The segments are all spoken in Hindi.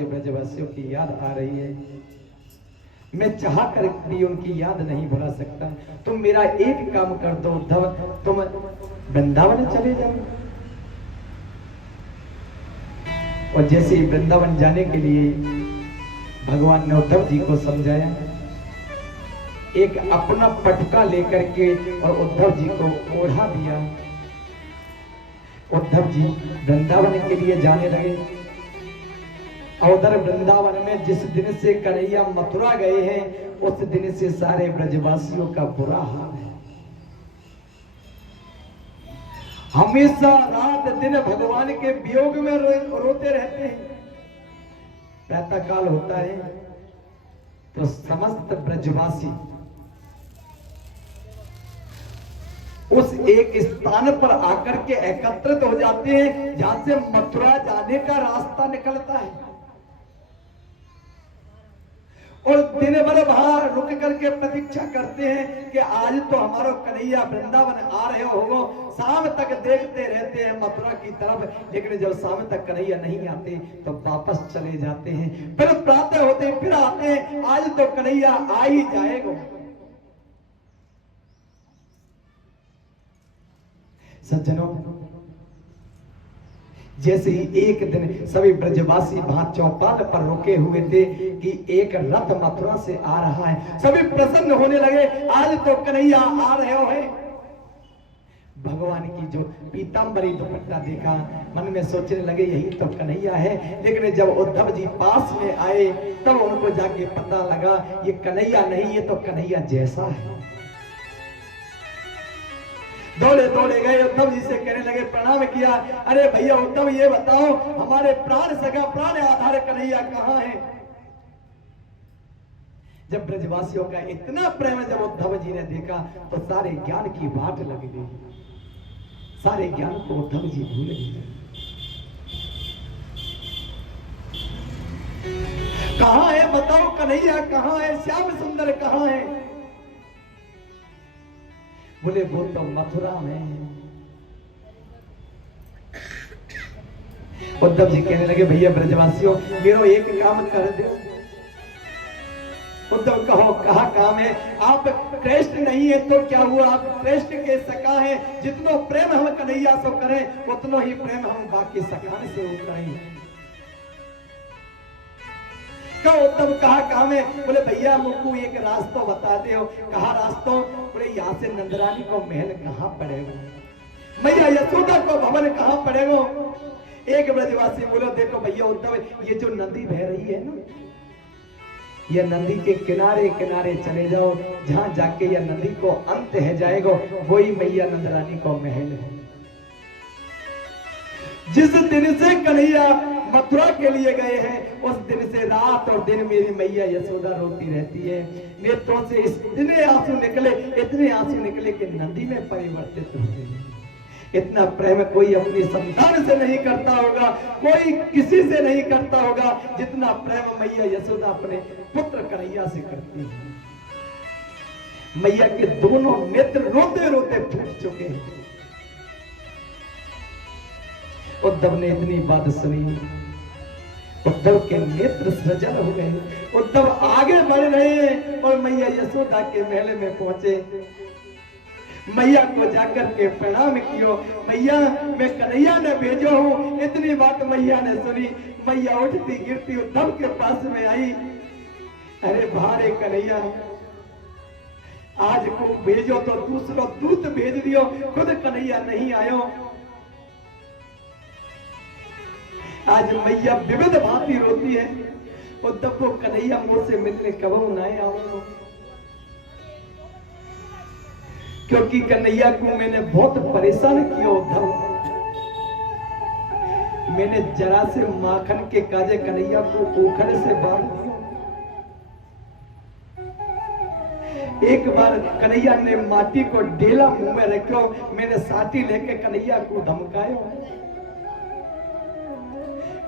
ब्रजवासियों की याद आ रही है। मैं चाह कर भी उनकी याद नहीं भुला सकता। तुम मेरा एक काम कर दो उद्धव, तुम वृंदावन चले जाओ। और जैसे ही वृंदावन जाने के लिए भगवान ने उद्धव जी को समझाया, एक अपना पटका लेकर के और उद्धव जी को ओढ़ा दिया। उद्धव जी वृंदावन के लिए जाने लगे। उधर वृंदावन में जिस दिन से कन्हैया मथुरा गए हैं, उस दिन से सारे ब्रजवासियों का बुरा हाल है। हमेशा रात दिन भगवान के वियोग में रोते रहते हैं। प्रातः काल होता है तो समस्त ब्रजवासी उस एक स्थान पर आकर के एकत्रित हो जाते हैं जहां से मथुरा जाने का रास्ता निकलता है। और दिन भर वहां रुक करके प्रतीक्षा करते हैं कि आज तो हमारा कन्हैया वृंदावन आ रहे होगो। शाम तक देखते रहते हैं मथुरा की तरफ, लेकिन जब शाम तक कन्हैया नहीं आते तो वापस चले जाते हैं। फिर प्रातः होते फिर आते हैं, आज तो कन्हैया आ ही जाएगा। सज्जनों, जैसे ही एक दिन सभी ब्रजवासी वहां चौपाल पर रुके हुए थे कि एक रथ मथुरा से आ रहा है, सभी प्रसन्न होने लगे। आज तो कन्हैया आ रहे हो है। भगवान की जो पीतांबरी दुपट्टा देखा, मन में सोचने लगे यही तो कन्हैया है। लेकिन जब उद्धव जी पास में आए तब उनको जाके पता लगा ये कन्हैया नहीं, ये तो कन्हैया जैसा है। दौड़े दौड़े गए, उद्धव जी से कहने लगे, प्रणाम किया। अरे भैया उद्धव, ये बताओ हमारे प्राण सगा प्राण आधार कन्हैया कहाँ है? जब ब्रजवासियों का इतना प्रेम जब उद्धव जी ने देखा तो सारे ज्ञान की बाट लग गई। सारे ज्ञान को उद्धव जी भूल गए। कहाँ है बताओ, कन्हैया कहाँ है, श्याम सुंदर कहाँ है? बोले वो तो मथुरा में। उद्धव जी कहने लगे, भैया ब्रजवासियों मेरा एक काम कर दो। उद्धव कहो कहा काम है, आप कृष्ण नहीं है तो क्या हुआ, आप कृष्ण के सखा है, जितनो प्रेम हम कन्हैया से करें उतनो ही प्रेम हम बाकी सखान से करें। कहो तब कहा काम है, बोले भैया मुझको एक रास्ता बता दे। कहा रास्ता, बोले यहाँ से नंदरानी को महल कहाँ पड़ेगा, मैया यशोदा को भवन कहाँ पड़ेगा। एक ब्रजवासी बोलो देखो भैया उद्धव, ये जो नदी बह रही है ना, यह नदी के किनारे किनारे चले जाओ, जहां जाके यह नदी को अंत है जाएगा वही मैया नंदरानी को महल है। जिस दिन से कन्हैया मथुरा के लिए गए हैं उस दिन से रात और दिन मेरी मैया यशोदा रोती रहती है। नेत्रों से इतने आंसू निकले, इतने आंसू निकले कि नदी में परिवर्तित हो गई। इतना प्रेम कोई अपनी संतान से नहीं करता होगा, कोई किसी से नहीं करता होगा जितना प्रेम मैया यशोदा अपने पुत्र कन्हैया से करती है। मैया के दोनों नेत्र रोते रोते फूट चुके हैं। उद्धव ने इतनी बात सुनी, उद्धव के नेत्र सजल हो गए। उद्धव आगे बढ़ रहे हैं और मैया यशोदा के महल में पहुंचे। मैया को जाकर के प्रणाम कियो, मैया मैं कन्हैया ने भेजो हूँ। इतनी बात मैया ने सुनी, मैया उठती गिरती उद्धव के पास में आई। अरे भारे कन्हैया, आज को भेजो तो दूसरा दूत भेज दियो, खुद कन्हैया नहीं आयो। आज मैया विविध भांति रोती है। उद्धव को कन्हैया मुझसे मिलने कब नहीं आओ, क्योंकि कन्हैया को मैंने बहुत परेशान किया। उद्धव मैंने जरा से माखन के काजे कन्हैया को ओखर से बांध दिया। एक बार कन्हैया ने माटी को ढेला मुंह में रखो, मैंने साटी लेके कन्हैया को धमकाया।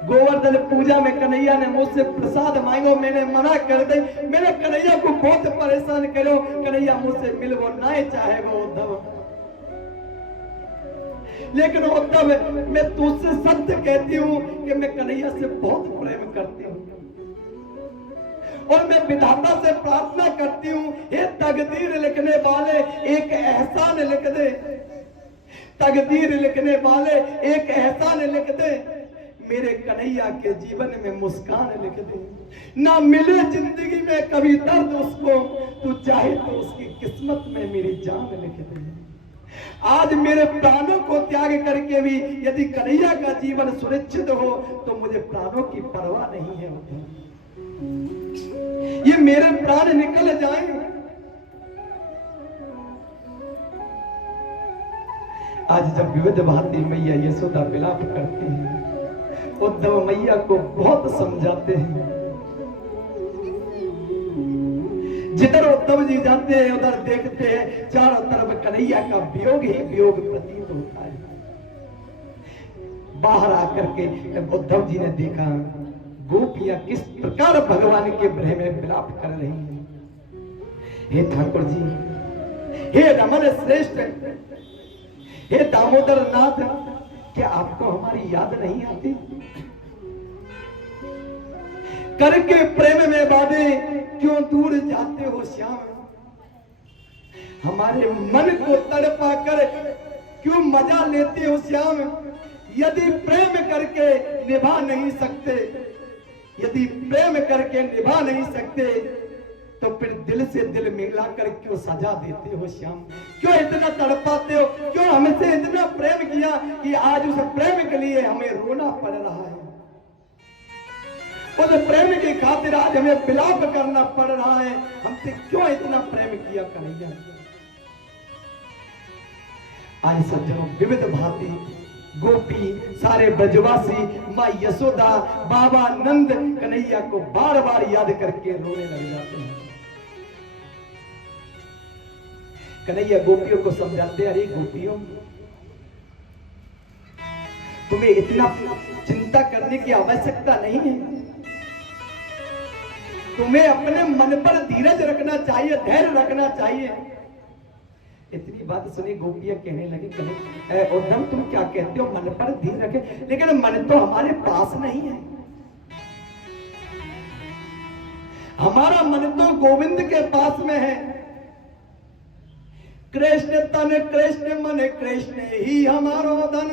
गोवर्धन पूजा में कन्हैया ने मुझसे प्रसाद मांगो, मैंने मना कर दे। मैंने कन्हैया को बहुत परेशान करो, कन्हैया मुझसे मिलवो ना चाहे वो उद्धव। लेकिन उद्धव मैं तुझसे सत्य कहती हूँ कि मैं कन्हैया से बहुत प्रेम करती हूँ और मैं विधाता से प्रार्थना करती हूँ, हे तकदीर लिखने वाले एक एहसान लिख दे, तकदीर लिखने वाले एक एहसान लिख दे, मेरे कन्हैया के जीवन में मुस्कान लिख दे। ना मिले जिंदगी में कभी दर्द उसको, तू चाहे तो उसकी किस्मत में मेरी जान लिख दे। आज मेरे प्राणों को त्याग करके भी यदि कन्हैया का जीवन सुरक्षित हो तो मुझे प्राणों की परवाह नहीं है। ये मेरे प्राण निकल जाए, आज जब विविध भांति मैया यशोदा विलाप करती है, उद्धव मैया को बहुत समझाते हैं। जिधर उद्धव जी जाते हैं उधर देखते हैं चारों तरफ कन्हैया का वियोग ही वियोग प्रतीत होता है। बाहर आकर के उद्धव जी ने देखा गोपियां किस प्रकार भगवान के ब्रह में विलाप कर रही हैं। हे ठाकुर जी, हे रमन श्रेष्ठ, हे दामोदर नाथ, क्या आपको हमारी याद नहीं आती? करके प्रेम में बाधे क्यों दूर जाते हो श्याम? हमारे मन को तड़पा कर क्यों मजा लेते हो श्याम? यदि प्रेम करके निभा नहीं सकते, यदि प्रेम करके निभा नहीं सकते तो फिर दिल से दिल मिलाकर क्यों सजा देते हो श्याम? क्यों इतना तड़पाते हो? क्यों हमसे इतना प्रेम किया कि आज उस प्रेम के लिए हमें रोना पड़ रहा है? उस प्रेम की खातिर आज हमें विलाप करना पड़ रहा है। हमसे क्यों इतना प्रेम किया कन्हैया? आज सज्जनों, विविध भांति गोपी, सारे ब्रजवासी, माँ यशोदा, बाबा नंद कन्हैया को बार बार याद करके रोने लग जाते हैं। कन्हैया गोपियों को समझाते, अरे गोपियों, तुम्हें इतना चिंता करने की आवश्यकता नहीं है। तुम्हें अपने मन पर धीरज रखना चाहिए, धैर्य रखना चाहिए। इतनी बात सुनी गोपियां कहने लगी, उद्धव तुम क्या कहते हो, मन पर धीरज रखे, लेकिन मन तो हमारे पास नहीं है। हमारा मन तो गोविंद के पास में है। कृष्ण तन कृष्ण मन कृष्ण ही हमारो धन।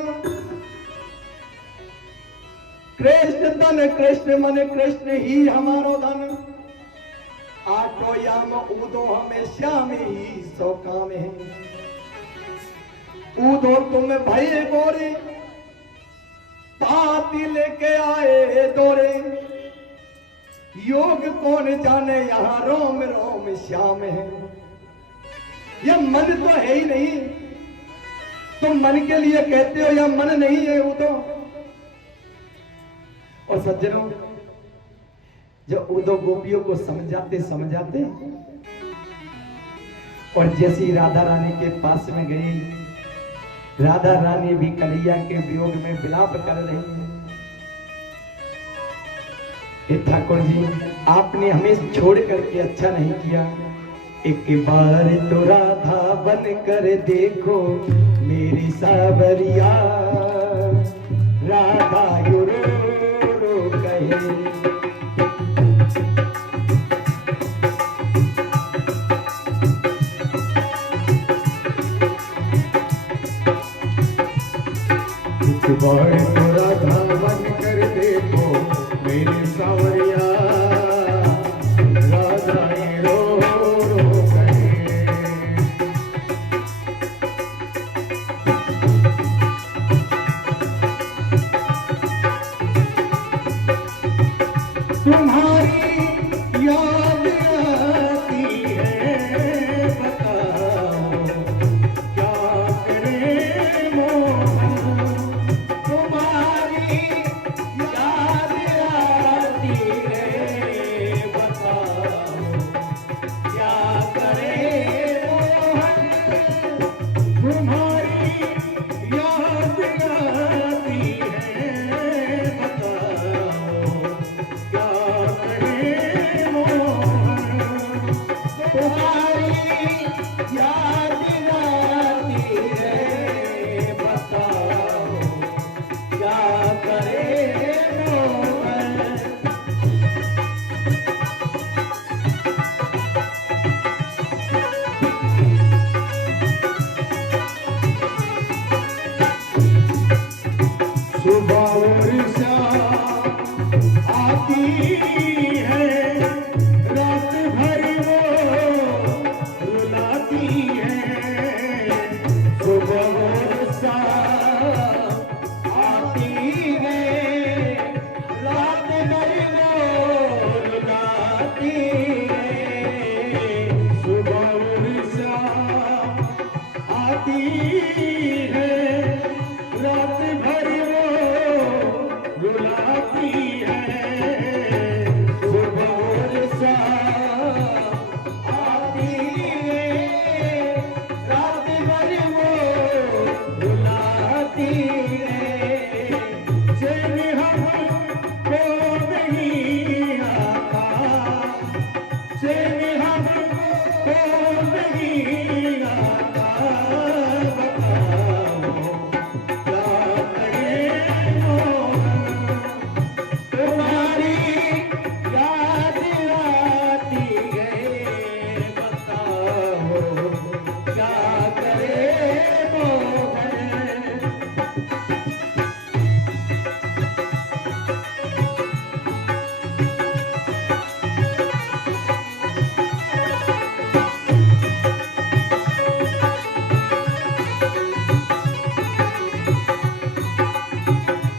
कृष्ण तन कृष्ण मन कृष्ण ही हमारो धन। आठो याम उदो हमेशा में ही सौ काम है। उदो तुम भय गोरे पाती लेके आए दौरे। योग कौन जाने यहाँ रोम रोम श्याम है। यह मन तो है ही नहीं, तुम मन के लिए कहते हो, यह मन नहीं है उदो। और सज्जनों, जब उदो गोपियों को समझाते समझाते और जैसी राधा रानी के पास में गई, राधा रानी भी कन्हैया के वियोग में विलाप कर रही है। ठाकुर जी, आपने हमें छोड़ करके अच्छा नहीं किया। एक बार तो राधा बन कर देखो मेरी सावरिया। राधा रो रो कहे। एक बार तो राधा बन कर देखो मेरी सावरिया। राधा रो रो कहे। तुम्हारी याद आती है, बताओ क्या करे मोहन। तुम्हारी याद आती है, बताओ क्या करे मोहन। तुम्हारी याद आती है, बताओ क्या करे मोहन। तुम्हारी याद आती है, बताओ क्या करे मोहन। सुबह और शाम आती है, रात भर वो रुलाती है। सुबह और शाम आती है, रात भर वो रुलाती है। सुबह और शाम आती है, रात भर वो रुलाती है। सुबह और शाम आती है, रात भर वो रुलाती है। चैन हमको नहीं आता, चैन हमको नहीं आता। बताओ क्या करे मोहन। तुम्हारी याद आती है, बताओ क्या करे मोहन।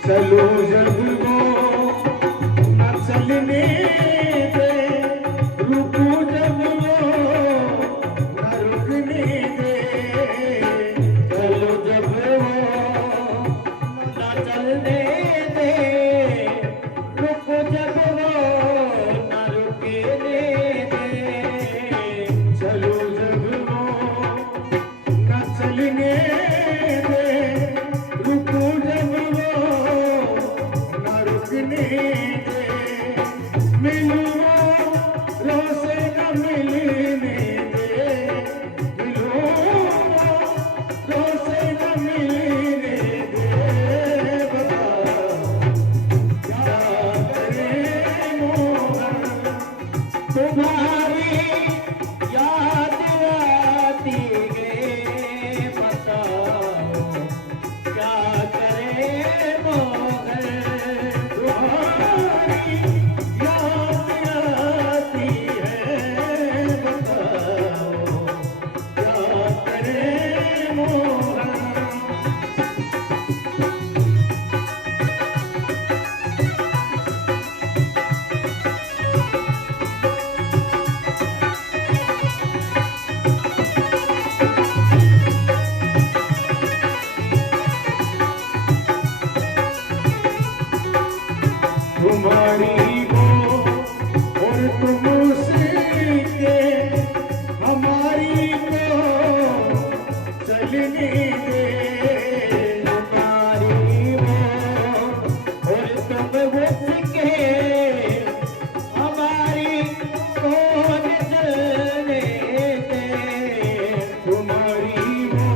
चलो जब वो न चलने दे, रुको जब वो न रुकने दे। चलो जब वो न चलने दे, रुको जब वो न रुकने दे। चलो जब वो न चलने दे, रुको जब वो न रुकने दे। मिलो रोसे न मिलने दे, मिलो रोसे न मिलने दे। बताओ क्या करे मोहन। तुम्हारी हो और तुमसे के हमारी को चलने दे। तुम्हारी हो और तुमसे हमारी को चलने दे। तुम्हारी हो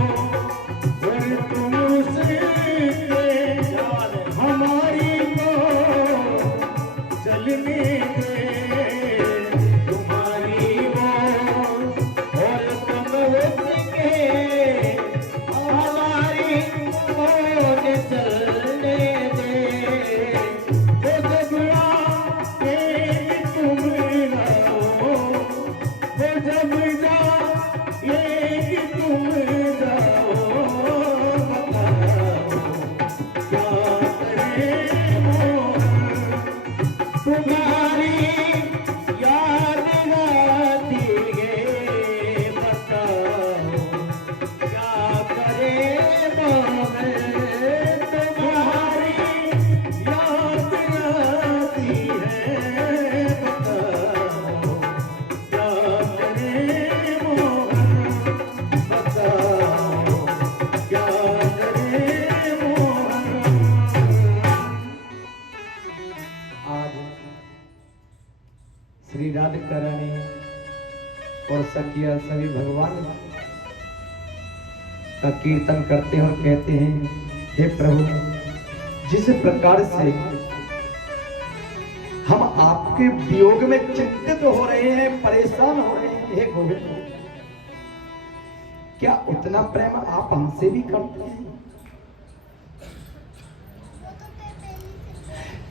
और तुमसे हमारी चलने दे। तुम्हारी वो और तुम उसके हमारी ओर चलने दे। वो जगुआ ये तुम रहो, वो जगुआ ये तुम रहो। बताओ क्या करे मोहन, तुम्हारी याद आती है। बताओ क्या करे मोहन, तुम्हारी याद आती है। बताओ क्या करे मोहन, बताओ क्या करे मोहन। आज श्री राधिका रानी और सखिया सभी भगवान का कीर्तन करते हैं और कहते हैं, हे प्रभु, जिस प्रकार से हम आपके वियोग में चिंतित हो रहे हैं, परेशान हो रहे हैं, हे गोविंद, क्या उतना प्रेम आप हमसे भी करते हैं?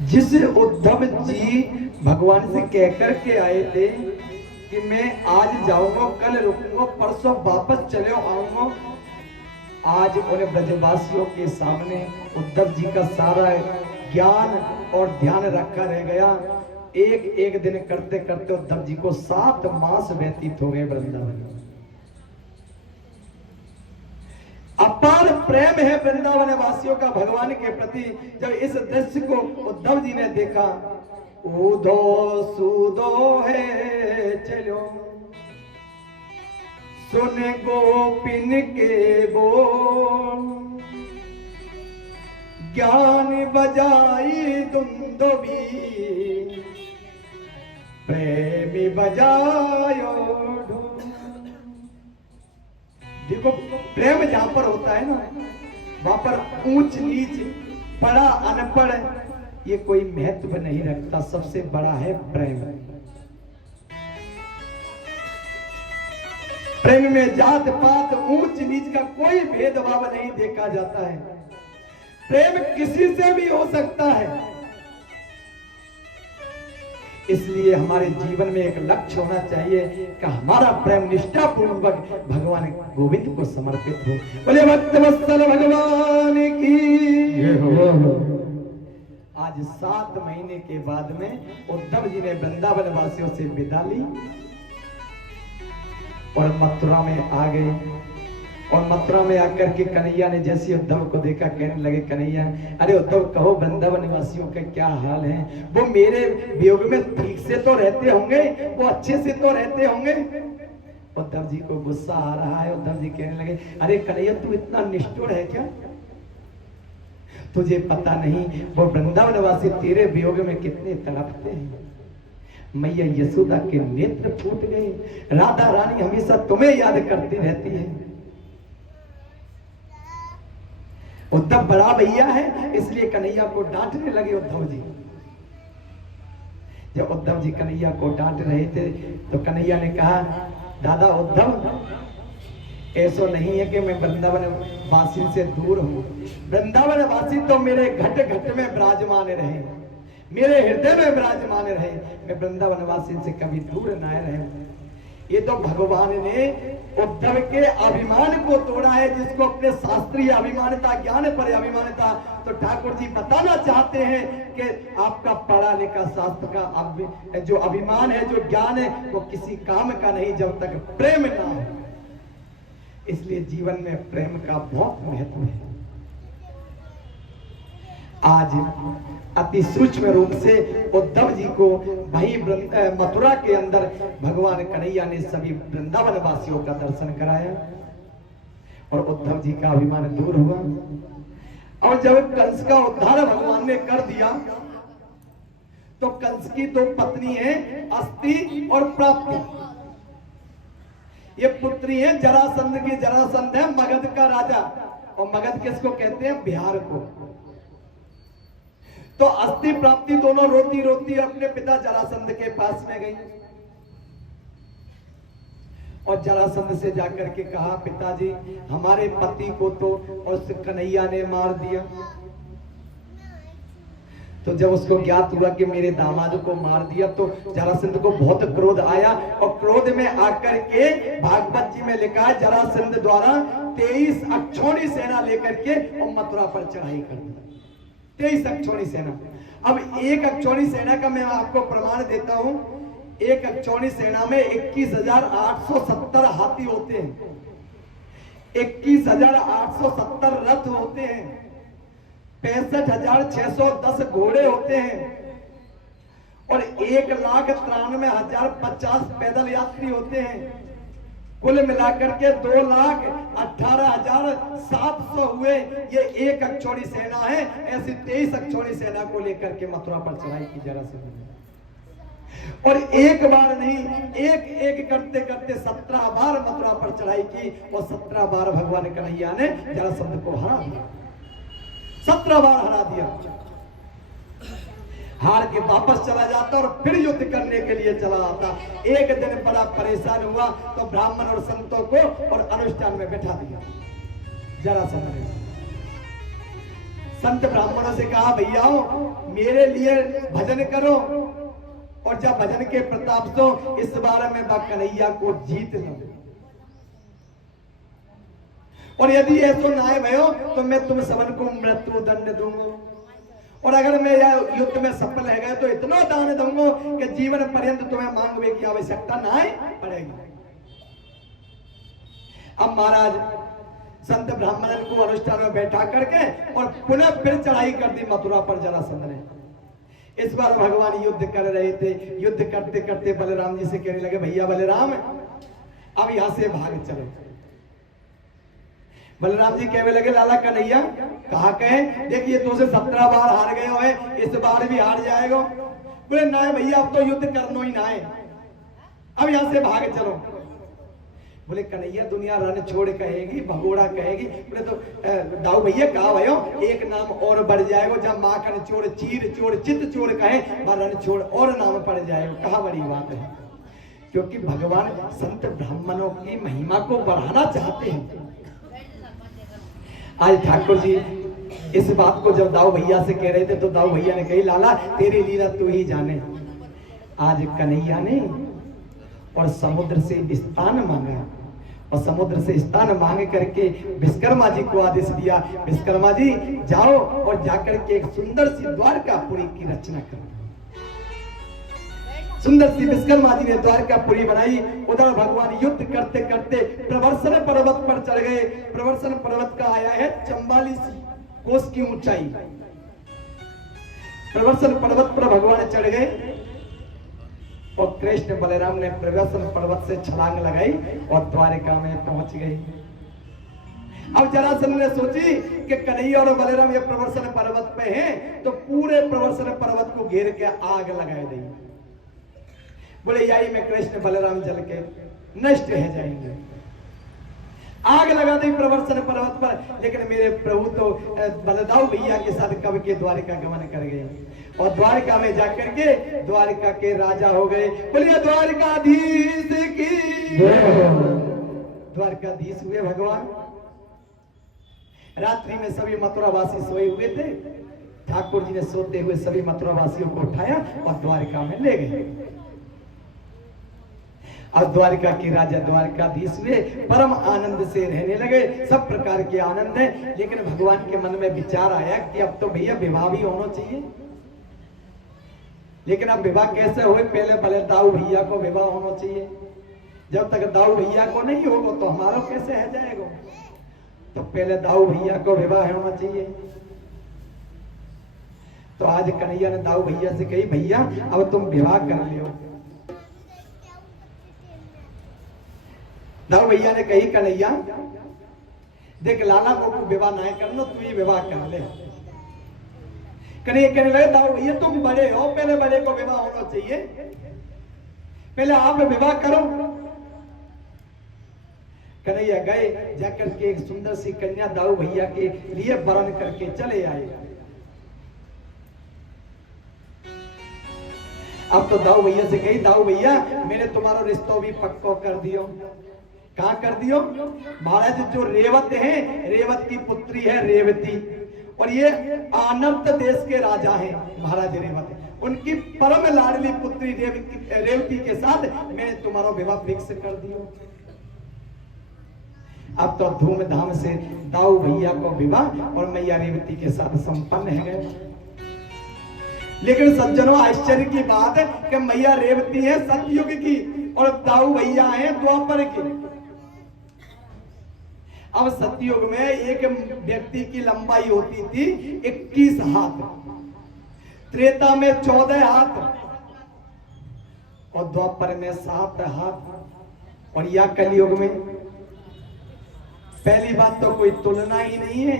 जिस उद्धव जी भगवान से कहकर के आए थे कि मैं आज जाऊंगा, कल रुकूंगा, परसों वापस चले आऊंगा, आज उन्हें ब्रजवासियों के सामने उद्धव जी का सारा ज्ञान और ध्यान रखा रह गया। एक एक दिन करते करते उद्धव जी को 7 मास व्यतीत हो गए वृंदावन। अपार प्रेम है वृंदावन वासियों का भगवान के प्रति। जब इस दृश्य को उद्धव जी ने देखा, उदो सुदो है चलो सुन गोपिन के बोल, ज्ञान बजाई दुंदुभी प्रेमी बजायो ढोल। देखो, प्रेम जहां पर होता है ना, वहां पर ऊंच नीच, बड़ा अनपढ़, ये कोई महत्व नहीं रखता। सबसे बड़ा है प्रेम। प्रेम में जात पात ऊंच नीच का कोई भेदभाव नहीं देखा जाता है। प्रेम किसी से भी हो सकता है। इसलिए हमारे जीवन में एक लक्ष्य होना चाहिए कि हमारा प्रेम निष्ठा पूर्वक भगवान गोविंद को समर्पित हो। बोले भक्त वत्सल भगवान की। आज 7 महीने के बाद में उद्धव जी ने वृंदावन वासियों से विदा ली और मथुरा में आ गए। और मथुरा में आकर के कन्हैया ने जैसे उद्धव को देखा, कहने लगे, कन्हैया, अरे उद्धव, कहो वृंदावन वासियों का क्या हाल है? वो मेरे वियोग में ठीक से तो रहते होंगे, वो अच्छे से तो रहते होंगे। उद्धव जी को गुस्सा आ रहा है। उद्धव जी कहने लगे, अरे कन्हैया, तू इतना निष्ठुर है क्या? तुझे पता नहीं वो वृंदावन वासी तेरे वियोग में कितने तड़पते हैं। मैया यशोदा के नेत्र फूट गए। राधा रानी हमेशा तुम्हें याद करती रहती है। उद्धव बड़ा भैया है, इसलिए कन्हैया को डांटने लगे उद्धव जी। जब उद्धव जी कन्हैया को डांट रहे थे तो कन्हैया ने कहा, दादा उद्धव, ऐसा नहीं है कि मैं वृंदावन वासी से दूर हूँ। वृंदावन वासी तो मेरे घट घट में विराजमान रहे, मेरे हृदय में विराजमान रहे। मैं वृंदावन वासी से कभी दूर ना रहे। ये तो भगवान ने उद्धव के अभिमान को तोड़ा है, जिसको अपने शास्त्रीय अभिमान था, ज्ञान पर अभिमान था। तो ठाकुर जी बताना चाहते हैं कि आपका पढ़ा लिखा शास्त्र का जो अभिमान है, जो ज्ञान है, वो किसी काम का नहीं जब तक प्रेम ना हो। इसलिए जीवन में प्रेम का बहुत महत्व है। आज अति सूक्ष्म रूप से उद्धव जी को वही मथुरा के अंदर भगवान कन्हैया ने सभी वृंदावन वासियों का दर्शन कराया और उद्धव जी का अभिमान दूर हुआ। और जब कंस का उद्धार भगवान ने कर दिया तो कंस की दो पत्नी है, अस्ति और प्राप्ति। ये पुत्री है जरासंध की। जरासंध है मगध का राजा, और मगध किसको कहते हैं? बिहार को। तो अस्ति प्राप्ति दोनों रोती रोती अपने पिता जरासंध के पास में गई और जरासंध से जाकर के कहा, पिताजी हमारे पति को तो उस कन्हैया ने मार दिया। तो जब उसको ज्ञात हुआ कि मेरे दामाद को मार दिया तो जरासंध को बहुत क्रोध आया, और क्रोध में आकर के भागवत जी में लिखा है जरासंध द्वारा 23 अक्षौणी सेना लेकर के और मथुरा पर चढ़ाई कर दी। 23 अक्षौणी सेना। अब एक अक्षौणी सेना का मैं आपको प्रमाण देता हूं। एक अक्षौणी सेना में 21,870 हाथी होते हैं, 21,870 रथ होते हैं, 65,610 घोड़े होते हैं और 1,93,050 पैदल यात्री होते हैं। कुल मिलाकर के 2,18,700 हुए। ये एक अक्षौणी सेना है। ऐसी 23 अक्षौणी सेना को लेकर के मथुरा पर चढ़ाई की जरासंध ने। और एक बार नहीं, एक एक करते करते 17 बार मथुरा पर चढ़ाई की और 17 बार भगवान कन्हैया ने जरासंध को हरा दिया। 17 बार हरा दिया। हार के वापस चला जाता और फिर युद्ध करने के लिए चला आता। एक दिन बड़ा परेशान हुआ तो ब्राह्मण और संतों को और अनुष्ठान में बैठा दिया जरासंध ने। संत ब्राह्मणों से कहा, भैया मेरे लिए भजन करो और जब भजन के प्रताप से इस बार मैं कन्हैया को जीत लूं, और यदि ऐसा ना भयो तो मैं तुम सबन को मृत्यु दंड दूंगा, और अगर मैं यह युद्ध में सफल है गए तो इतना दान दूंगा कि जीवन पर्यंत तुम्हें मांगने की आवश्यकता ना पड़ेगी। अब महाराज संत ब्राह्मण को अनुष्ठान में बैठा करके और पुनः फिर चढ़ाई कर दी मथुरा पर जरासंध ने। इस बार भगवान युद्ध कर रहे थे। युद्ध करते करते बलराम जी से कहने लगे, भैया बलराम अब यहां से भाग चलो। बलराम जी कहने लगे, लाला कन्हैया कहा कहे, देखिए तो से 17 बार हार गए हो, इस बार भी हार जाएगा। बोले ना भैया अब तो युद्ध करना ही ना है, अब यहां से भाग चलो। बोले कन्हैया दुनिया रण छोड़ कहेगी, भगोड़ा कहेगी। बोले तो दाऊ भैया कहा भयो एक नाम और बढ़ जाएगा, जब माखन चोर, चीर चोर, चित चोर कहे रण छोड़ और नाम पड़ जाएगा। कहा बड़ी बात है, क्योंकि भगवान संत ब्राह्मणों की महिमा को बढ़ाना चाहते हैं। आज ठाकुर जी इस बात को जब दाऊ भैया से कह रहे थे तो दाऊ भैया ने कही, लाला तेरी लीला तू ही जाने। आज कन्हैया ने और समुद्र से स्थान मांगा, और समुद्र से स्थान मांग करके विश्वकर्मा जी को आदेश दिया, विश्वकर्मा जी जाओ और जाकर के एक सुंदर सी द्वारकापुरी की रचना करो। सुंदर सी विश्वकर्मा जी ने द्वारकापुरी बनाई। उधर भगवान युद्ध करते करते प्रवर्सन पर्वत पर चढ़ गए। प्रवर्सन पर्वत का आया है 44 कोस की ऊंचाई। प्रवर्सन पर्वत पर भगवान चढ़ गए और कृष्ण बलराम ने प्रवर्सन पर्वत से छलांग लगाई और द्वारिका में पहुंच गए। अब जरासंध ने सोची कि कन्हैया और बलराम ये प्रवर्सन पर्वत पे हैं तो पूरे प्रवर्सन पर्वत को घेर के आग लगा देंगे। बोले यही में कृष्ण बलराम जल के नष्ट रह जाएंगे। आग लगा दी प्रवर्सन पर्वत पर, लेकिन मेरे प्रभु तो बलदाऊ भैया के साथ कब के द्वारिका गमन कर गए और द्वारिका में जाकर के द्वारिका के राजा हो गए। बोलिए द्वारिकाधीश की। द्वारकाधीश हुए भगवान। रात्रि में सभी मथुरावासी सोए हुए थे। ठाकुर जी ने सोते हुए सभी मथुरावासियों को उठाया और द्वारका में ले गए। अब द्वारका के राजा द्वारकाधीश हुए, परम आनंद से रहने लगे। सब प्रकार के आनंद है, लेकिन भगवान के मन में विचार आया कि अब तो भैया विवाह भी होना चाहिए। लेकिन अब विवाह कैसे होए? पहले भले दाऊ भैया को विवाह होना चाहिए। जब तक दाऊ भैया को नहीं होगा तो हमारा कैसे है जाएगा? तो पहले दाऊ भैया को विवाह होना चाहिए। तो आज कन्हैया ने दाऊ भैया से कही, भैया अब तुम विवाह कर लियो। दाऊ भैया ने कही, कन्हैया देख लाला को विवाह नहीं करना, तू ही विवाह कर ले। कन्हैया कहने लगे, दाऊ भैया तुम बड़े हो, पहले बड़े को विवाह होना चाहिए, पहले आप विवाह करो। कन्हैया गए, जाकर के एक सुंदर सी कन्या दाऊ भैया के लिए वरण करके चले आए। अब तो दाऊ भैया से कही, दाऊ भैया मैंने तुम्हारा रिश्ता भी पक्का कर दियो। कहाँ कर दियो? महाराज जो रेवत है, रेवत की पुत्री है रेवती, और ये आनंद देश के राजा हैं महाराज रेवत। उनकी परम लाडली पुत्री रेवती के साथ मैंने तुम्हारा विवाह फिक्स कर दियो। अब तो धूमधाम से दाऊ भैया को विवाह और मैया रेवती के साथ संपन्न है गए। लेकिन सज्जनों आश्चर्य की बात है कि मैया रेवती है सतयुग की और दाऊ भैया है द्वापर के। अब सतयुग में एक व्यक्ति की लंबाई होती थी 21 हाथ, त्रेता में 14 हाथ और द्वापर में 7 हाथ। और या कलयुग में पहली बात तो कोई तुलना ही नहीं है,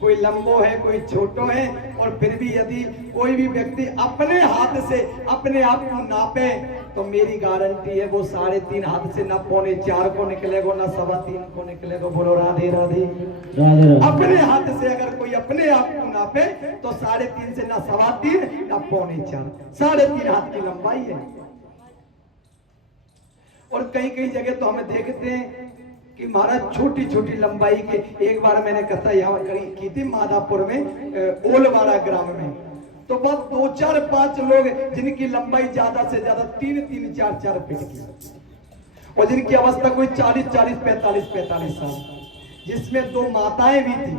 कोई लंबो है कोई छोटो है। और फिर भी यदि कोई भी व्यक्ति अपने हाथ से अपने आप को नापे तो मेरी गारंटी है वो 3.5 हाथ से ना 4.25 को निकलेगा ना 3.25 को निकलेगा। बोलो राधे राधे। अपने हाथ से अगर कोई अपने आप को नापे तो 3.5 से ना 3.25 ना 4.25, 3.5 हाथ की लंबाई है। और कई कई जगह तो हमें देखते हैं कि महाराज छोटी छोटी लंबाई के। एक बार मैंने कथा यहाँ की थी माधापुर में ओलवाड़ा ग्राम में, तो बस 2, 4, 5 लोग जिनकी लंबाई ज्यादा से ज्यादा 3, 4 फीट की, और जिनकी अवस्था कोई 40, 45 साल, जिसमें 2 माताएं भी थी।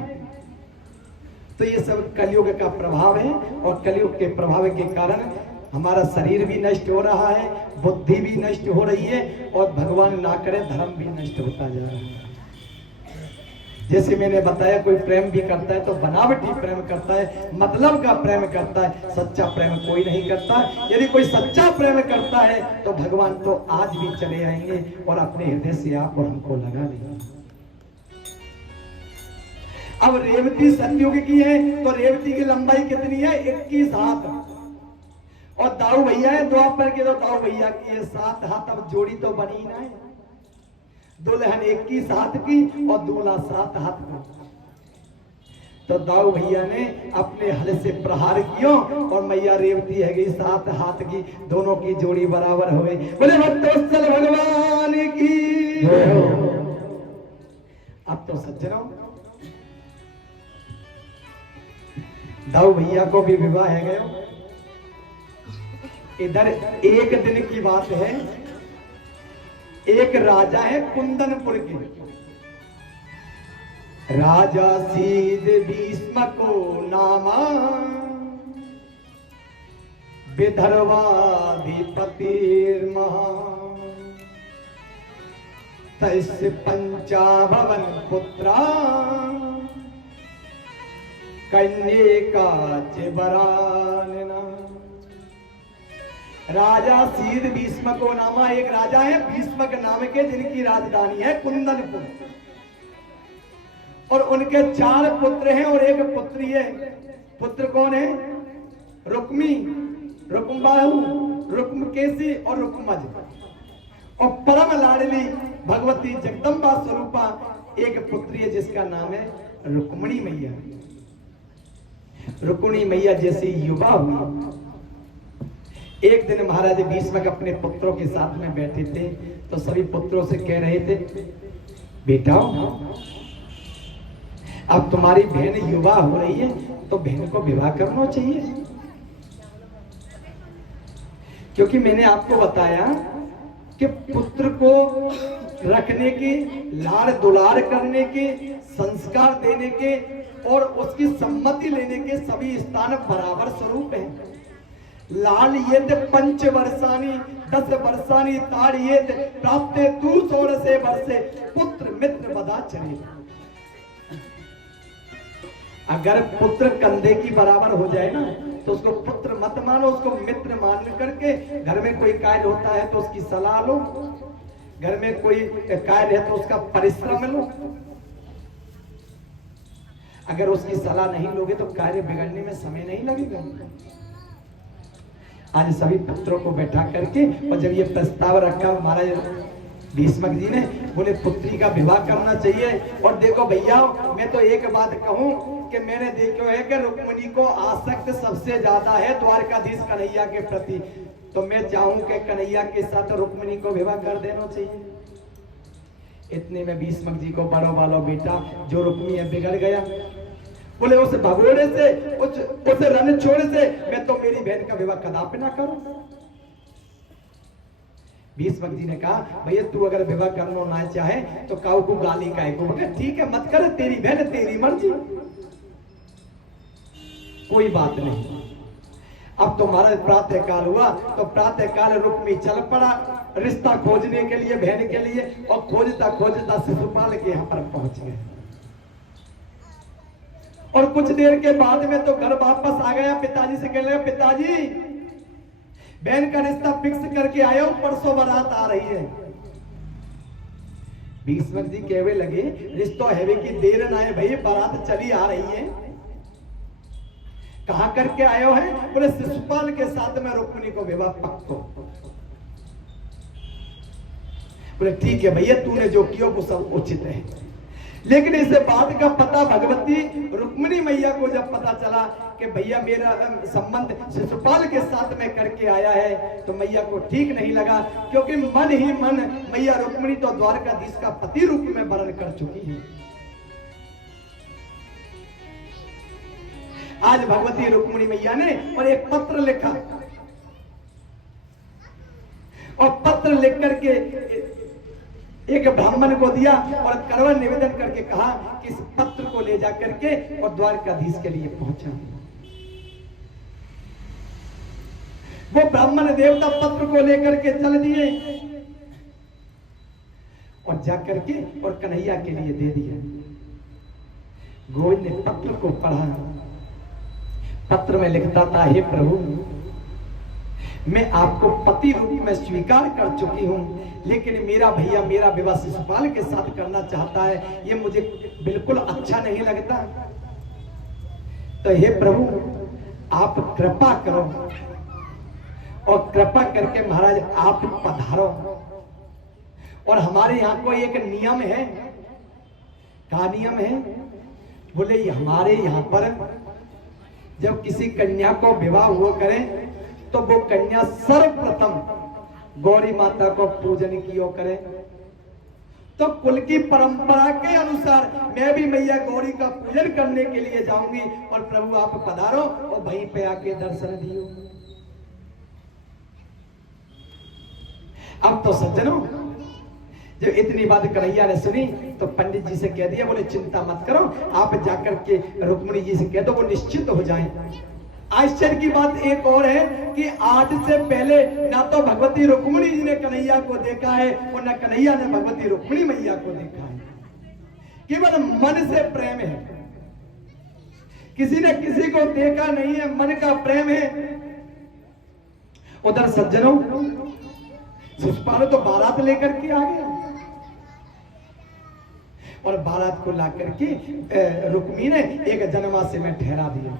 तो ये सब कलयुग का प्रभाव है, और कलयुग के प्रभाव के कारण हमारा शरीर भी नष्ट हो रहा है, बुद्धि भी नष्ट हो रही है, और भगवान ना करे धर्म भी नष्ट होता जा रहा है। जैसे मैंने बताया कोई प्रेम भी करता है तो बनावटी प्रेम करता है, मतलब का प्रेम करता है, सच्चा प्रेम कोई नहीं करता। यदि कोई सच्चा प्रेम करता है तो भगवान तो आज भी चले आएंगे और अपने हृदय से आप और हमको लगा लेंगे। अब रेवती सतयुग की है तो रेवती की लंबाई कितनी है? 21 हाथ। और दाऊ भैया है द्वापर के, तो दाऊ भैया की है 7 हाथ। अब जोड़ी तो बनी ना है, दुल्हन 21 हाथ की और दूल्हा 7 हाथ का। तो दाऊ भैया ने अपने हल से प्रहार किया और मैया रेवती है गई 7 हाथ की, दोनों की जोड़ी बराबर हो गई। बोले भक्तवत्सल भगवान की। अब तो सज्जनों दाऊ भैया को भी विवाह है गया। इधर एक दिन की बात है, एक राजा है कुंदनपुर के, राजा सीध भीष्म को नामा, विदर्भाधिपति महा, तस्य पंचाभवन पुत्रा, कन्यका चिबरानना। राजा सीध भीष्म को नामा, एक राजा है भीष्म के नाम के, जिनकी राजधानी है कुंदनपुर, और उनके 4 पुत्र हैं और एक पुत्री है। पुत्र कौन है? रुक्मी, रुक्मबाहु, रुक्मकेशी और रुक्मज। और परम लाडली भगवती जगदम्बा स्वरूपा एक पुत्री है जिसका नाम है रुक्मणी मैया। रुक्मणी मैया जैसी युवा हुई। एक दिन महाराज भीष्म अपने पुत्रों के साथ में बैठे थे तो सभी पुत्रों से कह रहे थे बेटा अब तुम्हारी बहन युवा हो रही है तो बहन को विवाह करना चाहिए, क्योंकि मैंने आपको बताया कि पुत्र को रखने के, लाड़ दुलार करने के, संस्कार देने के और उसकी सम्मति लेने के सभी स्थान बराबर स्वरूप हैं। लाल ये पंच वर्षानी 10 वर्षानी ताड़ ये प्राप्ते तू 16 वर्षे पुत्र मित्र बदा चले। अगर पुत्र कंधे की बराबर हो जाए ना तो उसको पुत्र मत मानो, उसको मित्र मान करके घर में कोई कार्य होता है तो उसकी सलाह लो, घर में कोई कार्य है तो उसका परिश्रम लो। अगर उसकी सलाह नहीं लोगे तो कार्य बिगड़ने में समय नहीं लगेगा। आज सभी पुत्रों को बैठा करके और जब ये प्रस्ताव रखा महाराज भीष्मक जी ने, बोले पुत्री का विवाह करना चाहिए। और देखो भैया मैं तो एक बात कहूं कि मैंने देखो है कि रुक्मिणी को आसक्त सबसे ज्यादा है द्वारकाधीश कन्हैया के प्रति, तो मैं चाहूं कि कन्हैया के साथ रुक्मिणी को विवाह कर देना चाहिए। इतने में भीष्मक जी को बड़ो वालो बेटा जो रुक्मिणी बिगड़ गया, बोले उस भगोड़े से उस रणछोड़ से मैं तो मेरी बहन का विवाह कदापि ना करूं। भीष्मक जी ने कहा भैया तू अगर विवाह करना ना चाहे तो काऊ को गाली काहे को, बोले ठीक है मत कर, तेरी बहन तेरी मर्जी, कोई बात नहीं। अब तो महाराज प्रातः काल हुआ तो प्रातः काल रुक्मी चल पड़ा रिश्ता खोजने के लिए बहन के लिए, और खोजता खोजता शिशुपाल के यहाँ पर पहुंच गए। और कुछ देर के बाद में तो घर वापस आ गया, पिताजी से कहने लगा पिताजी बहन का रिश्ता फिक्स करके आया हूं, परसों बारात आ रही है। भीष्मक जी कहवे लगे रिश्तों हैवे की देर ना है भाई, बारात चली आ रही है। कहां करके आयो है? बोले शिशुपाल के साथ में रुक्मिणी को विवाह पक्को। बोले ठीक है भैया तूने जो किया वो सब उचित है। लेकिन इस बात का पता भगवती रुक्मिणी मैया को जब पता चला कि भैया मेरा संबंध शिशुपाल के साथ में करके आया है तो मैया को ठीक नहीं लगा, क्योंकि मन ही मन मैया रुक्मिणी तो द्वारकाधीश का पति रूप में वर्ण कर चुकी है। आज भगवती रुक्मिणी मैया ने और एक पत्र लिखा और पत्र लिख करके एक ब्राह्मण को दिया और करवा निवेदन करके कहा कि इस पत्र को ले जा करके और द्वारकाधीश के लिए पहुंचा। वो ब्राह्मण देवता पत्र को लेकर के चल दिए और जाकर के और कन्हैया के लिए दे दिया। गोविंद ने पत्र को पढ़ा, पत्र में लिखता था हे प्रभु मैं आपको पति रूप में स्वीकार कर चुकी हूं, लेकिन मेरा भैया मेरा विवाह शिशुपाल के साथ करना चाहता है, ये मुझे बिल्कुल अच्छा नहीं लगता। तो हे प्रभु आप कृपा करो और कृपा करके महाराज आप पधारो। और हमारे यहाँ कोई एक नियम है। क्या नियम है? बोले हमारे यहाँ पर जब किसी कन्या को विवाह हुआ करे तो वो कन्या सर्वप्रथम गौरी माता को पूजन किया करे। तो कुल की परंपरा के अनुसार मैं भी मैया गौरी का पूजन करने के लिए जाऊंगी और प्रभु आप पधारो और वहीं पे आके दर्शन दियो। अब तो सज्जनों जब इतनी बात कन्हैया ने सुनी तो पंडित जी से कह दिया, बोले चिंता मत करो, आप जाकर के रुक्मिणी जी से कह दो वो निश्चित हो जाएं। आश्चर्य की बात एक और है कि आज से पहले ना तो भगवती रुक्मिणी जी ने कन्हैया को देखा है और न कन्हैया ने भगवती रुक्मिणी मैया को देखा है। केवल मन से प्रेम है, किसी ने किसी को देखा नहीं है, मन का प्रेम है। उधर सज्जनों शिशुपाल तो बारात लेकर के आ गया और बारात को ला करके रुक्मिणी ने एक जनवासे में ठहरा दिया।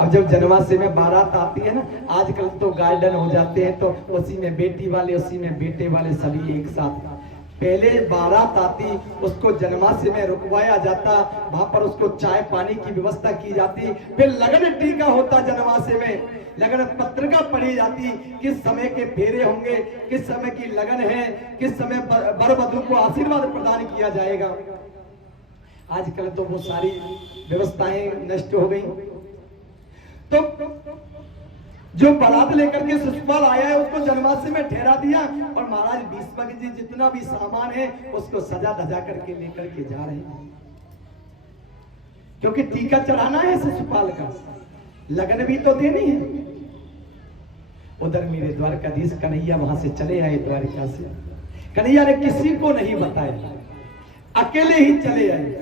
अब जब जनवासे में बारात आती है ना, आजकल तो गार्डन हो जाते हैं तो उसी में बेटी वाले उसी में बेटे वाले सभी एक साथ पहले बारात आती, उसको जन्माष्टमी में रुकवाया जाता, वहां पर उसको चाय पानी की व्यवस्था की जाती, फिर लगन टीका होता जन्माष्टमी में, लगन पत्रिका पढ़ी जाती, किस समय के फेरे होंगे, किस समय की लगन है, किस समय वर वधू को आशीर्वाद प्रदान किया जाएगा। आजकल तो वो सारी व्यवस्थाएं नष्ट हो गई। तो जो बारात लेकर के शिशुपाल आया है उसको जन्माष्टमी में ठहरा दिया, और महाराज भीष्मक जी जितना भी सामान है उसको सजा धजा करके लेकर के जा रहे हैं, क्योंकि टीका चढ़ाना है शिशुपाल का, लगन भी तो देनी है। उधर मेरे द्वारकाधीश कन्हैया वहां से चले आए द्वारिका से। कन्हैया ने किसी को नहीं बताया, अकेले ही चले आए।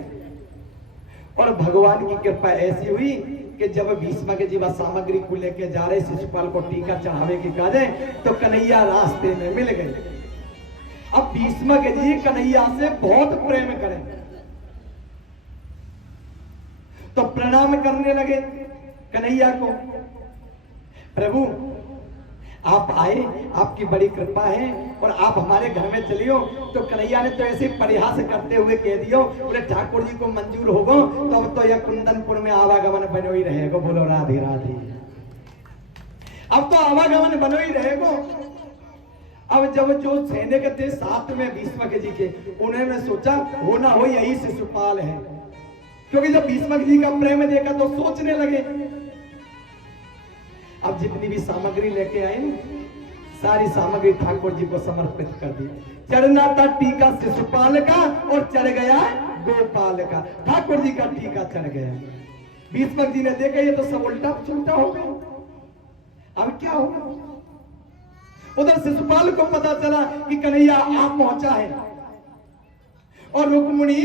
और भगवान की कृपा ऐसी हुई कि जब भीष्मक जी वह सामग्री को लेके जा रहे शिशुपाल को टीका चढ़ावे की काजे, तो कन्हैया रास्ते में मिल गए। अब भीष्मक जी कन्हैया से बहुत प्रेम करें, तो प्रणाम करने लगे कन्हैया को। प्रभु आप आए, आपकी बड़ी कृपा है, और आप हमारे घर में चलियो। तो कन्हैया ने तो ऐसे परिहास करते हुए कह दियो, बोले ठाकुर जी को मंजूर होगो तो अब तो यह कुंदनपुर में आवागमन बनो ही रहेगा। बोलो राधे राधे। अब तो आवागमन बनो ही रहेगा। अब जब जो सैनिक थे साथ में भीष्मक जी के, उन्होंने सोचा हो ना हो यही शिशुपाल है, क्योंकि जब भीष्मक जी का प्रेम देखा तो सोचने लगे। अब जितनी भी सामग्री लेके आए सारी सामग्री ठाकुर जी को समर्पित कर दी। चढ़ना था टीका शिशुपाल का और चढ़ गया गोपाल का। ठाकुर जी का टीका चढ़ गया। भीष्मक जी ने देखा ये तो सब उल्टा पुल्टा हो गया, अब क्या होगा। उधर शिशुपाल को पता चला कि कन्हैया आप पहुंचा है, और रुक्मिणी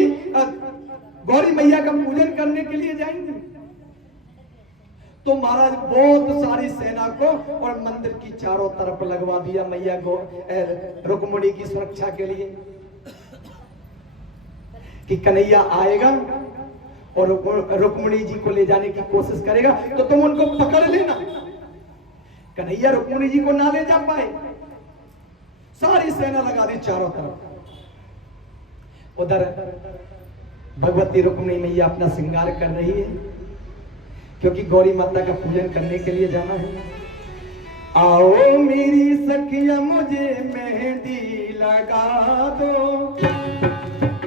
गौरी मैया का पूजन करने के लिए जाएंगे। तो महाराज बहुत सारी सेना को और मंदिर की चारों तरफ लगवा दिया मैया को रुक्मिणी की सुरक्षा के लिए, कि कन्हैया आएगा और रुक्मिणी जी को ले जाने की कोशिश करेगा तो तुम उनको पकड़ लेना। कन्हैया रुक्मिणी जी को ना ले जा पाए, सारी सेना लगा दी चारों तरफ। उधर भगवती रुक्मिणी मैया अपना श्रृंगार कर रही है, क्योंकि गौरी माता का पूजन करने के लिए जाना है। आओ मेरी सखिया मुझे मेहंदी लगा दो,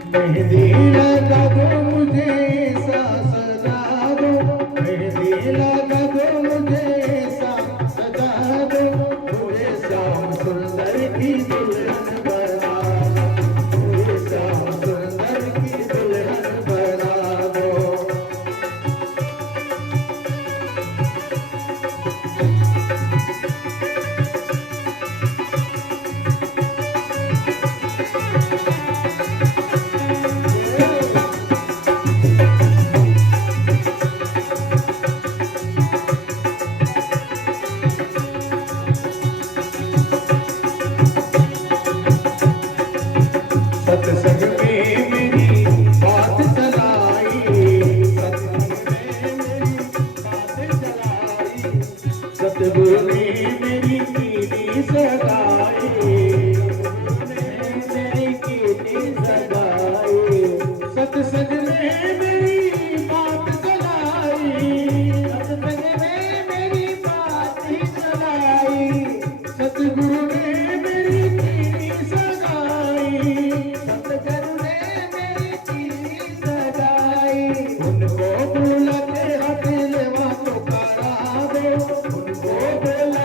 मेहंदी लगा दो मुझे सजा दो, मेहंदी लगा दो मुझे सजा दो, पूरे श्याम सुंदर की दुल्हन बना दो, पूरे श्याम सुंदर की दुल्हन बना दो। सत्संग में मेरी बात चलाई, सत्संग में मेरी बात चलाई, सतगुरु ने मेरी कीर्ति सगाई, मेरी कीर्ति सगाई। सत्संग में मेरी बात चलाई, सत्संग में मेरी बात चलाई, सतगुरु ने मेरी कीर्ति सगाई, सतगुरु ने मेरी कीर्ति सगाई। उनको बुला के हाथ लेवा तो करा दो, उनको बुला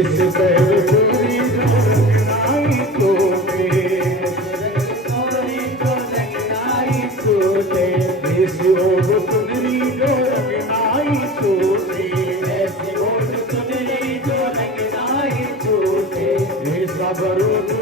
इस पैर चोरी जो रंगनाई तोते इस ओग चुनरी जो रंगनाई तोते इस बरो